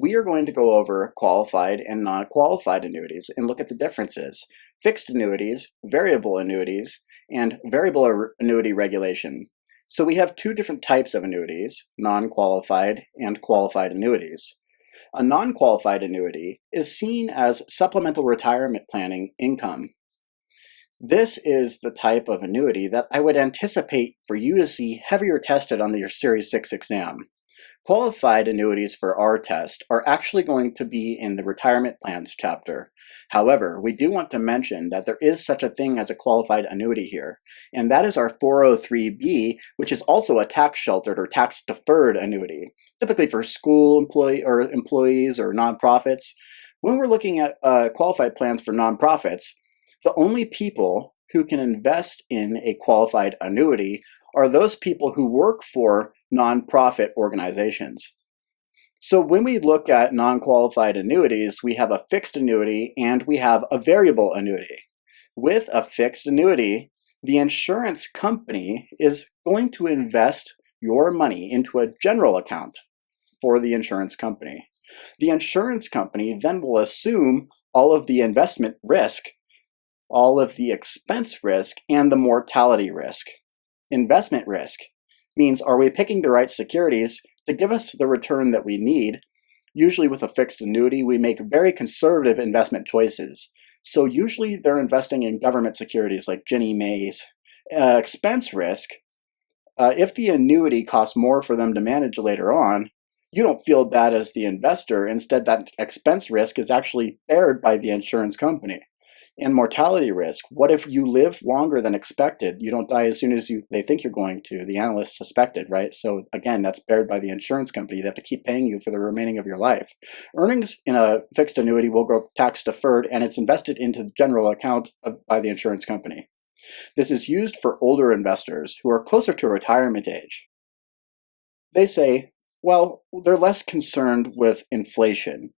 We are going to go over qualified and non-qualified annuities and look at the differences, fixed annuities, variable annuities, and variable annuity regulation. So we have two different types of annuities, non-qualified and qualified annuities. A non-qualified annuity is seen as supplemental retirement planning income. This is the type of annuity that I would anticipate for you to see heavier tested on your Series 6 exam. Qualified annuities for our test are actually going to be in the retirement plans chapter. However, we do want to mention that there is such a thing as a qualified annuity here, and that is our 403B, which is also a tax-sheltered or tax-deferred annuity, typically for school employees or nonprofits. When we're looking at qualified plans for nonprofits, the only people who can invest in a qualified annuity are those people who work for nonprofit organizations. So when we look at non-qualified annuities, we have a fixed annuity and we have a variable annuity. With a fixed annuity, the insurance company is going to invest your money into a general account for the insurance company. The insurance company then will assume all of the investment risk, all of the expense risk, and the mortality risk. Investment risk means, are we picking the right securities to give us the return that we need? Usually with a fixed annuity, we make very conservative investment choices. So usually they're investing in government securities like Ginnie Mae's. Expense risk, if the annuity costs more for them to manage later on, you don't feel bad as the investor. Instead, that expense risk is actually bared by the insurance company. And mortality risk, what if you live longer than expected? You don't die as soon as they think you're going to. The analysts suspected, right? So again, that's bared by the insurance company. They have to keep paying you for the remaining of your life. Earnings in a fixed annuity will go tax deferred, and it's invested into the general account by the insurance company. This is used for older investors who are closer to retirement age. They say, well, they're less concerned with inflation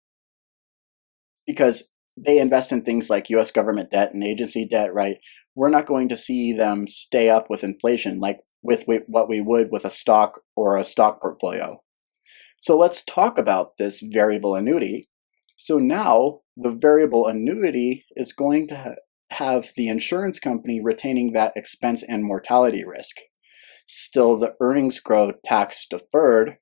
because they invest in things like US government debt and agency debt, right? We're not going to see them stay up with inflation like with what we would with a stock or a stock portfolio. So let's talk about this variable annuity. So now the variable annuity is going to have the insurance company retaining that expense and mortality risk. Still, the earnings grow tax deferred,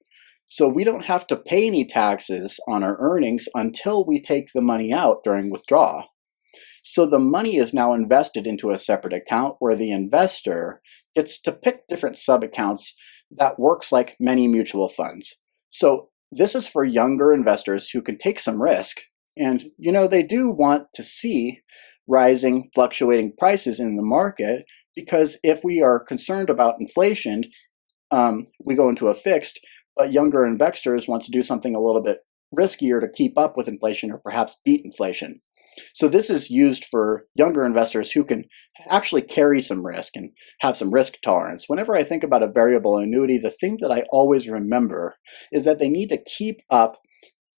so we don't have to pay any taxes on our earnings until we take the money out during withdrawal. So the money is now invested into a separate account where the investor gets to pick different sub-accounts that works like many mutual funds. So this is for younger investors who can take some risk. And they do want to see rising, fluctuating prices in the market, because if we are concerned about inflation, we go into a fixed, but younger investors want to do something a little bit riskier to keep up with inflation or perhaps beat inflation. So this is used for younger investors who can actually carry some risk and have some risk tolerance. Whenever I think about a variable annuity, the thing that I always remember is that they need to keep up.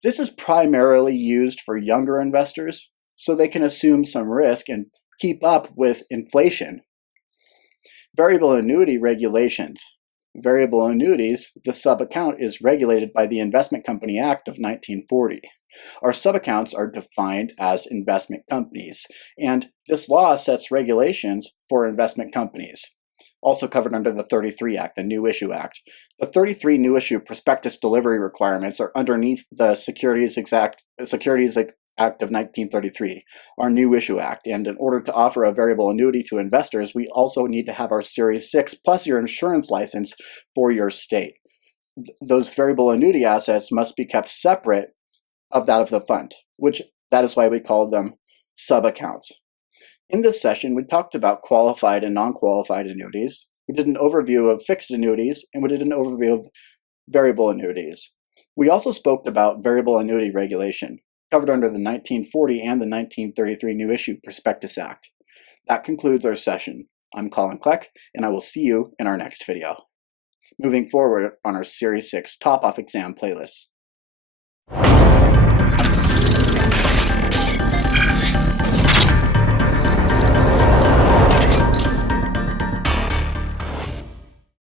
This is primarily used for younger investors, so they can assume some risk and keep up with inflation. Variable annuity regulations. Variable annuities, the sub-account is regulated by the Investment Company Act of 1940. Our sub-accounts are defined as investment companies, and this law sets regulations for investment companies. Also covered under the 33 Act, the New Issue Act. The 33 New Issue prospectus delivery requirements are underneath the Securities Act of 1933, our New Issue Act. And in order to offer a variable annuity to investors, we also need to have our Series 6 plus your insurance license for your state. Those variable annuity assets must be kept separate of that of the fund, that is why we call them sub-accounts. In this session, we talked about qualified and non-qualified annuities. We did an overview of fixed annuities, and we did an overview of variable annuities. We also spoke about variable annuity regulation, covered under the 1940 and the 1933 New Issue Prospectus Act. That concludes our session. I'm Colin Kleck, and I will see you in our next video. Moving forward on our Series 6 Top-Off Exam playlists.